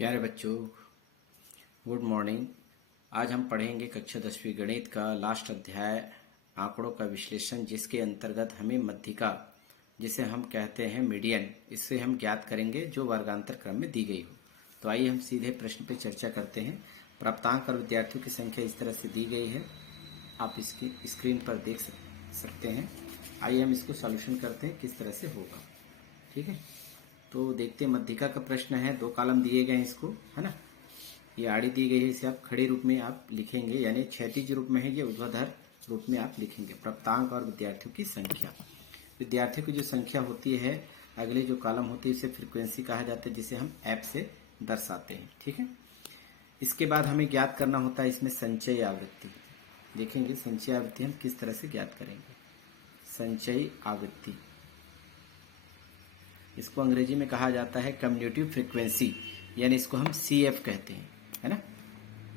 प्यारे बच्चों, good morning. आज हम पढ़ेंगे कक्षा 10वीं गणित का लास्ट अध्याय आंकड़ों का विश्लेषण, जिसके अंतर्गत हमें मध्यिका, जिसे हम कहते हैं मीडियन, इससे हम ज्ञात करेंगे जो वर्गांतर क्रम में दी गई हो। तो आइए हम सीधे प्रश्न पर चर्चा करते हैं। प्राप्तांक और विद्यार्थियों की संख्या इस तरह से दी गई है, आप इसकी स्क्रीन पर देख सकते हैं। आइए हम इसको सॉल्यूशन करते हैं किस तरह से होगा। ठीक है, तो देखते हैं। मध्यिका का प्रश्न है, 2 कॉलम दिए गए हैं इसको, है ना। ये आड़ी दी गई है, इसे आप खड़े रूप में आप लिखेंगे, यानी क्षैतिज रूप में है, ये ऊर्ध्वाधर रूप में आप लिखेंगे। प्राप्तांक और विद्यार्थियों की संख्या। विद्यार्थियों की जो संख्या होती है, अगले जो कॉलम होती है उसे फ्रीक्वेंसी कहा जाता है, जिसे हम एफ से दर्शाते हैं। ठीक है, इसके बाद हमें ज्ञात करना होता है इसमें संचयी आवृत्ति। देखेंगे संचयी आवृत्ति हम किस तरह से ज्ञात करेंगे। संचयी आवृत्ति, इसको अंग्रेजी में कहा जाता है कम्युटेटिव फ्रीक्वेंसी, यानी इसको हम सी एफ कहते हैं, है ना।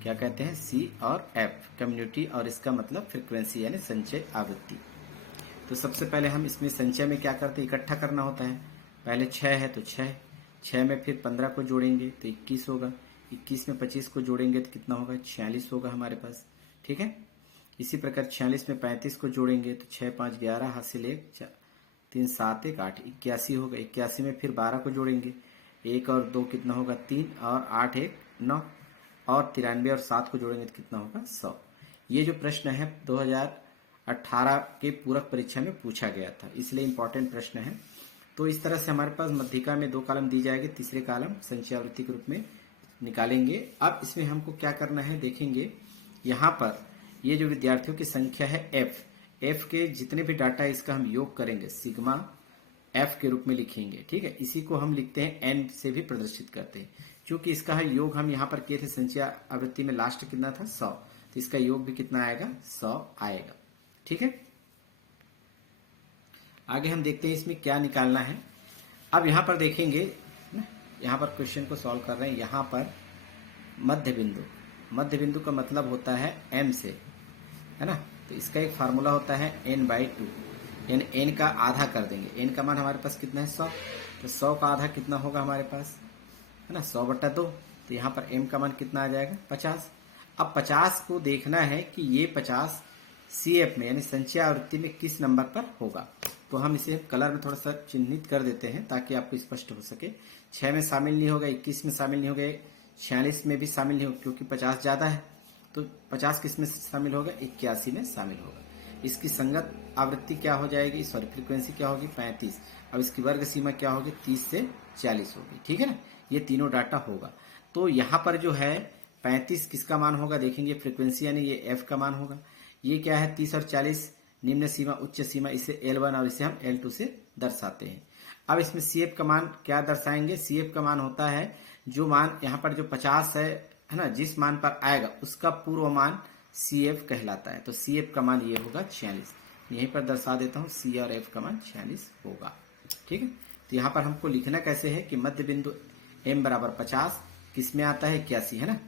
क्या कहते हैं? सी और एफ, कम्युनिटी, और इसका मतलब फ्रीक्वेंसी यानी संचय आवृत्ति। तो सबसे पहले हम इसमें संचय में क्या करते हैं, इकट्ठा करना होता है। पहले 6 है तो 6 में फिर 15 को जोड़ेंगे तो 21 होगा। 21 में 25 को जोड़ेंगे तो कितना होगा? 46 होगा हमारे पास। ठीक है, इसी प्रकार 46 में 35 को जोड़ेंगे तो 6 5 11, हासिल 1 3 7 1 8, 81 होगा। 81 में फिर 12 को जोड़ेंगे, 1 और 2 कितना होगा? 3, और 8 1 9, और 93 और 7 को जोड़ेंगे तो कितना होगा? 100। ये जो प्रश्न है 2018 के पूरक परीक्षा में पूछा गया था, इसलिए इंपॉर्टेंट प्रश्न है। तो इस तरह से हमारे पास मध्यिका में 2 कॉलम दी जाएगी, तीसरे कॉलम संचय आवृत्ति के रूप में निकालेंगे। अब इसमें हमको क्या करना है, देखेंगे यहाँ पर ये जो विद्यार्थियों की संख्या है एफ के जितने भी डाटा है इसका हम योग करेंगे, सिग्मा एफ के रूप में लिखेंगे। ठीक है, इसी को हम लिखते हैं एन से भी प्रदर्शित करते हैं, क्योंकि इसका है योग हम यहाँ पर किए थे संचय आवृत्ति में। लास्ट कितना था? 100, तो इसका योग भी कितना आएगा? 100 आएगा। ठीक है, आगे हम देखते हैं इसमें क्या निकालना है। अब यहाँ पर देखेंगे ना, यहाँ पर क्वेश्चन को सॉल्व कर रहे हैं। यहाँ पर मध्य बिंदु का मतलब होता है एम से, है ना। तो इसका एक फार्मूला होता है n/2, यानी n का आधा कर देंगे। n का मान हमारे पास कितना है? 100, तो 100 का आधा कितना होगा हमारे पास, है ना, 100/2। तो यहाँ पर m का मान कितना आ जाएगा? 50। अब 50 को देखना है कि ये 50 CF में यानी संचय आवृत्ति में किस नंबर पर होगा। तो हम इसे कलर में थोड़ा सा चिन्हित कर देते हैं ताकि आपको स्पष्ट हो सके। 6 में शामिल नहीं होगा, 21 में शामिल नहीं होगा, 46 में भी शामिल नहीं होगा, क्योंकि 50 ज्यादा है। तो 50 किस में शामिल होगा? 81 में शामिल होगा। इसकी संगत आवृत्ति क्या हो जाएगी, सॉरी फ्रीक्वेंसी क्या होगी? 35। अब इसकी वर्ग सीमा क्या होगी? 30 से 40 होगी। ठीक है ना, ये तीनों डाटा होगा। तो यहाँ पर जो है 35 किसका मान होगा, देखेंगे फ्रीक्वेंसी, यानी ये एफ का मान होगा। ये क्या है? 30 और 40 निम्न सीमा उच्च सीमा, इसे L1 और इसे हम L2 से दर्शाते हैं। अब इसमें CF का मान क्या दर्शाएंगे? CF का मान होता है जो मान यहाँ पर जो 50 है ना, जिस मान पर आएगा उसका पूर्व मान CF कहलाता है। तो CF का मान ये होगा 46। यहीं पर दर्शा देता हूँ, C और F का मान 46 होगा। ठीक है, तो यहाँ पर हमको लिखना कैसे है कि मध्य बिंदु M बराबर 50 किस में आता है? 81, है ना,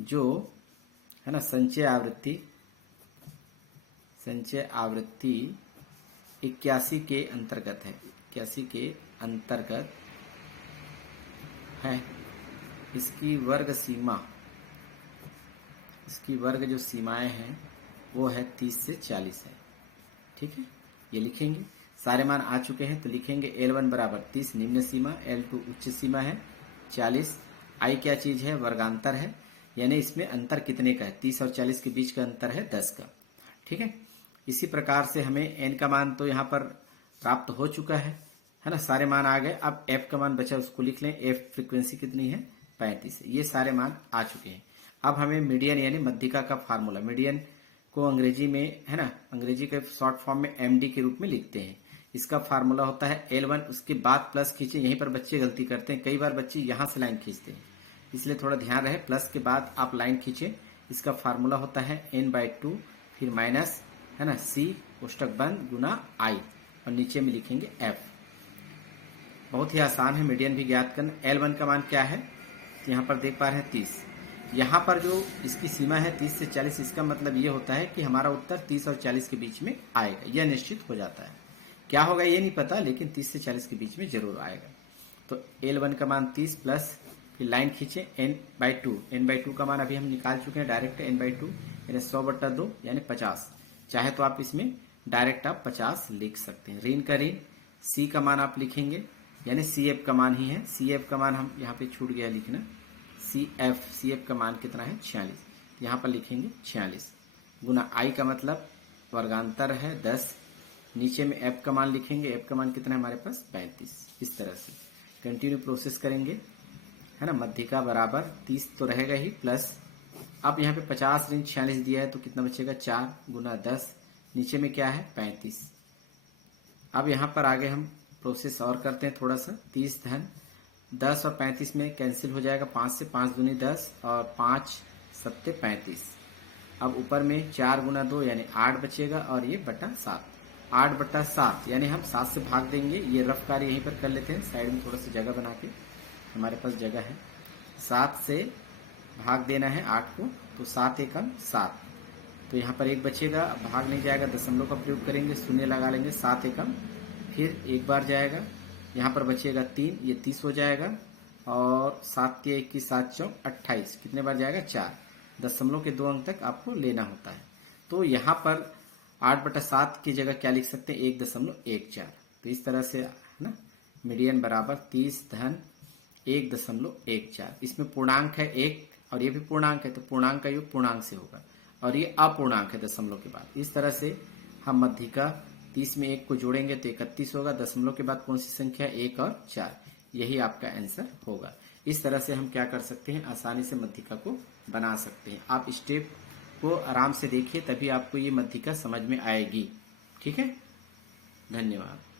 जो है ना संचय आवृत्ति 81 के अंतर्गत है, 81 के अंतर्गत है। इसकी वर्ग सीमा, इसकी वर्ग जो सीमाएं हैं वो है 30 से 40 है। ठीक है, ये लिखेंगे। सारे मान आ चुके हैं तो लिखेंगे L1 बराबर 30 निम्न सीमा, L2 उच्च सीमा है 40। I क्या चीज है? वर्गांतर है, यानी इसमें अंतर कितने का है? 30 और 40 के बीच का अंतर है 10 का। ठीक है, इसी प्रकार से हमें n का मान तो यहाँ पर प्राप्त हो चुका है ना, सारे मान आ गए। अब f का मान बचा, उसको लिख लें। f फ्रीक्वेंसी कितनी है? 35। ये सारे मान आ चुके हैं। अब हमें मीडियन यानी मध्यिका का फार्मूला, मीडियन को अंग्रेजी में, है ना, अंग्रेजी के शॉर्ट फॉर्म में MD के रूप में लिखते हैं। इसका फार्मूला होता है L1, उसके बाद प्लस खींचे। यहीं पर बच्चे गलती करते हैं, कई बार बच्चे यहाँ से लाइन खींचते हैं, इसलिए थोड़ा ध्यान रहे, प्लस के बाद आप लाइन खींचे। इसका फार्मूला होता है n/2, फिर माइनस, है ना, C कोष्टक बंद गुना I, और नीचे में लिखेंगे F। बहुत ही आसान है मीडियन भी ज्ञात करना। L1 का मान क्या है? यहाँ पर देख पा रहे हैं 30। यहाँ पर जो इसकी सीमा है 30 से 40, इसका मतलब ये होता है कि हमारा उत्तर 30 और 40 के बीच में आएगा, यह निश्चित हो जाता है। क्या होगा ये नहीं पता, लेकिन 30 से 40 के बीच में जरूर आएगा। तो L1 का मान 30 प्लस फिर लाइन खींचे n/2, n/2 का मान अभी हम निकाल चुके हैं डायरेक्ट, n/2 यानी 100/2 यानी 50। चाहे तो आप इसमें डायरेक्ट आप 50 लिख सकते हैं। ऋण का ऋण, सी का मान आप लिखेंगे यानी CF का मान ही है, CF का मान हम यहाँ पे छूट गया लिखना, CF का मान कितना है 46, यहाँ पर लिखेंगे 46 गुना I का मतलब वर्गांतर है 10, नीचे में F का मान लिखेंगे, F का मान कितना है हमारे पास 35। इस तरह से कंटिन्यू प्रोसेस करेंगे, है ना। मध्यिका बराबर 30 तो रहेगा ही, प्लस अब यहाँ पे 50 ऋण 46 दिया है तो कितना बचेगा 4 गुना 10, नीचे में क्या है 35। अब यहाँ पर आगे हम प्रोसेस और करते हैं थोड़ा सा। 30 धन 10 और 35 में कैंसिल हो जाएगा 5 से, 5 दूनी 10 और 5 सत्ते 35। अब ऊपर में 4 गुना 2 यानी 8 बचेगा और ये बटा 7, 8/7 यानी हम 7 से भाग देंगे। ये रफ कार्य यहीं पर कर लेते हैं, साइड में थोड़ा सा जगह बना के, हमारे पास जगह है। 7 से भाग देना है 8 को, तो 7 एकम 7, तो यहाँ पर 1 बचेगा, भाग नहीं जाएगा, दशमलव का प्रयोग करेंगे, शून्य लगा लेंगे, 7 एकम, फिर एक बार जाएगा, यहाँ पर बचेगा 3, ये 30 हो जाएगा, और 7 के 21 7 चौक 28, कितने बार जाएगा 4, दशमलव के 2 अंक तक आपको लेना होता है। तो यहाँ पर 8/7 की जगह क्या लिख सकते हैं 1.14। तो इस तरह से है ना, मीडियन बराबर 30 धन 1.14। इसमें पूर्णांक है 1 और ये भी पूर्णांक है, तो पूर्णांक का योग पूर्णांक से होगा, और ये अपूर्णांक है दशमलव के बाद। इस तरह से हम मध्यिका 30 में 1 को जोड़ेंगे तो 31 होगा, दशमलव के बाद कौन सी संख्या 1 और 4, यही आपका आंसर होगा। इस तरह से हम क्या कर सकते हैं, आसानी से मध्यिका को बना सकते हैं। आप स्टेप को आराम से देखिए, तभी आपको ये मध्यिका समझ में आएगी। ठीक है, धन्यवाद।